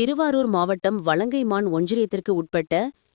திருவாரூர் மாவட்டம் வலங்கைமான் ஒன்றியத்திற்கு உட்பட்ட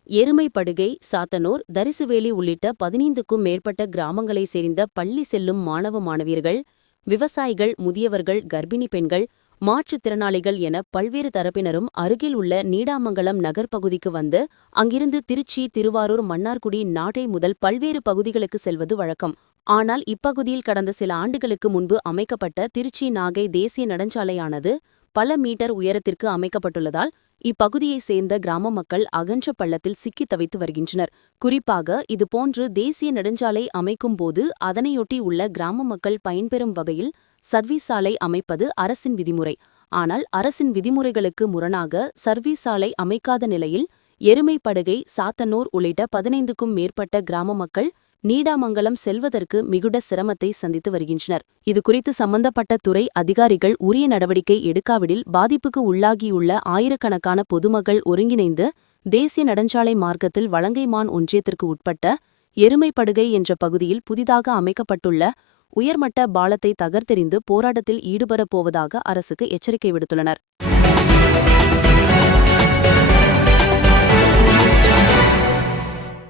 எருமைப்படுகை, சாத்தனூர், தரிசுவேலி உள்ளிட்ட 15க்கும் மேற்பட்ட கிராமங்களைச் சேர்ந்த பள்ளி செல்லும் மாணவ மாணவியர்கள், விவசாயிகள், முதியவர்கள், கர்ப்பிணி பெண்கள், மாற்றுத்திறனாளிகள் என பல்வேறு தரப்பினரும் அருகில் உள்ள நீடாமங்கலம் நகர்ப்பகுதிக்கு வந்து அங்கிருந்து திருச்சி, திருவாரூர், மன்னார்குடி, நாகை முதல் பல்வேறு பகுதிகளுக்கு செல்வது வழக்கம். ஆனால் இப்பகுதியில் கடந்த சில ஆண்டுகளுக்கு முன்பு அமைக்கப்பட்ட திருச்சி நாகை தேசிய நெடுஞ்சாலையானது பல மீட்டர் உயரத்திற்கு அமைக்கப்பட்டுள்ளதால் இப்பகுதியைச் சேர்ந்த கிராம மக்கள் அகன்ற பள்ளத்தில் சிக்கித் தவித்து வருகின்றனர். குறிப்பாக இதுபோன்று தேசிய நெடுஞ்சாலை அமைக்கும் போது அதனையொட்டி உள்ள கிராம மக்கள் பயன்பெறும் வகையில் சர்வீஸ் சாலை அமைப்பது அரசின் விதிமுறை. ஆனால் அரசின் விதிமுறைகளுக்கு முரணாக சர்வீஸ் சாலை அமைக்காத நிலையில் எருமைப்படுகை, சாத்தனூர் உள்ளிட்ட 15க்கும் மேற்பட்ட கிராம மக்கள் நீடாமங்கலம் செல்வதற்கு மிகுந்த சிரமத்தை சந்தித்து வருகின்றனர். இதுகுறித்து சம்பந்தப்பட்ட துறை அதிகாரிகள் உரிய நடவடிக்கை எடுக்காவிடில் பாதிப்புக்கு உள்ளாகியுள்ள ஆயிரக்கணக்கான பொதுமக்கள் ஒருங்கிணைந்து தேசிய நெடுஞ்சாலை மார்க்கத்தில் வலங்கைமான் ஒன்றியத்திற்கு உட்பட்ட எருமைப்படுகை என்ற பகுதியில் புதிதாக அமைக்கப்பட்டுள்ள உயர்மட்ட பாலத்தை தகர்த்தெறிந்து போராட்டத்தில் ஈடுபடப் போவதாக அரசுக்கு எச்சரிக்கை விடுத்துள்ளனர்.